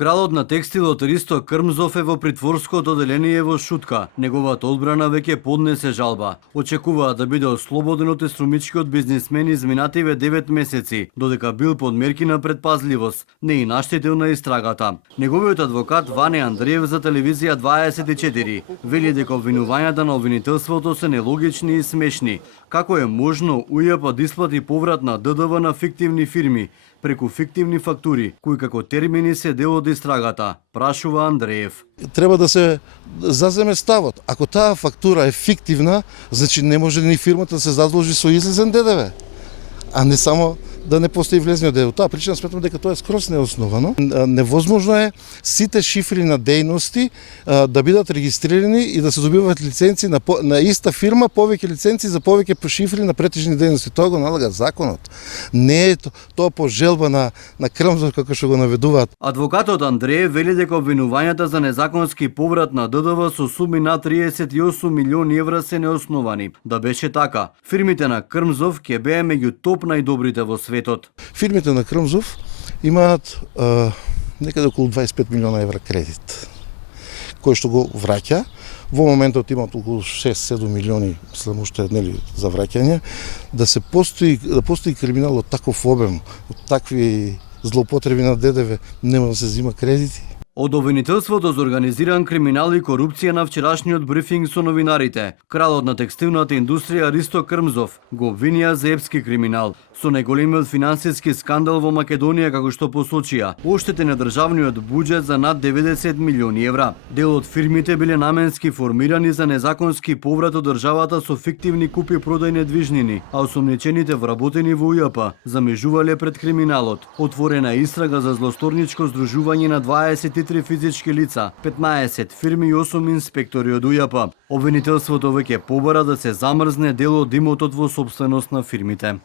Кралот на текстилот Ристо Крмзов е во притворското оделение во Шутка. Неговата одбрана веќе поднесе жалба. Очекуваат да биде ослободен од естромичкиот бизнисмен изминативе 9 месеци, додека бил под мерки на предпазливост, не и наштетил на истрагата. Неговиот адвокат Ване Андреев за телевизија 24 вели дека обвинувањата на обвинителството се нелогични и смешни. Како е можно УЈП да исплати поврат на ДДВ на фиктивни фирми преку фиктивни фактури, кои како термини се дел од истрагата, прашува Андреев. Треба да се заземе ставот. Ако таа фактура е фиктивна, значи не може ни фирмата да се задолжи со излезен ДДВ, а не само да не постои влезниот ДДВ. Таа причина сметам дека тоа е скроз неосновано. Невозможно е сите шифри на дејности да бидат регистрирани и да се добиваат лиценци на иста фирма, повеќе лиценци за повеќе шифри на претежни дејности. Тоа го налага законот. Не е тоа по желба на Крмзов како што го наведуваат. Адвокатот Андреев вели дека обвинувањата за незаконски поврат на ДДВ со суми над 38 милиони евра се неосновани. Да беше така, фирмите на Крмзов ќе беа меѓу топ најдобрите во светот. Фирмите на Крмзов имаат некаде околу 25 милиона евра кредит, кој што го враќа. Во моментот имаат околу 6-7 милиони, мислам уште за враќање. Да постои криминал од таков обем, од такви злоупотреби на ДДВ, нема да се зима кредити. Од обвинителството за организиран криминал и корупција на вчерашниот брифинг со новинарите, кралот на текстилната индустрија Ристо Крмзов го обвинија за епски криминал, со најголемиот финансиски скандал во Македонија, како што посочија, оштетен на државниот буџет за над 90 милиони евра. Дел од фирмите биле наменски формирани за незаконски поврат од државата со фиктивни купи-продај недвижнини, а осомничените вработени во УЈП замежувале пред криминалот. Отворена истрага за злосторничко здружување на 23 физички лица, 15 фирми и 8 инспектори од УЈП. Обвинителството веќе побара да се замрзне дел од имотот во сопственост на фирмите.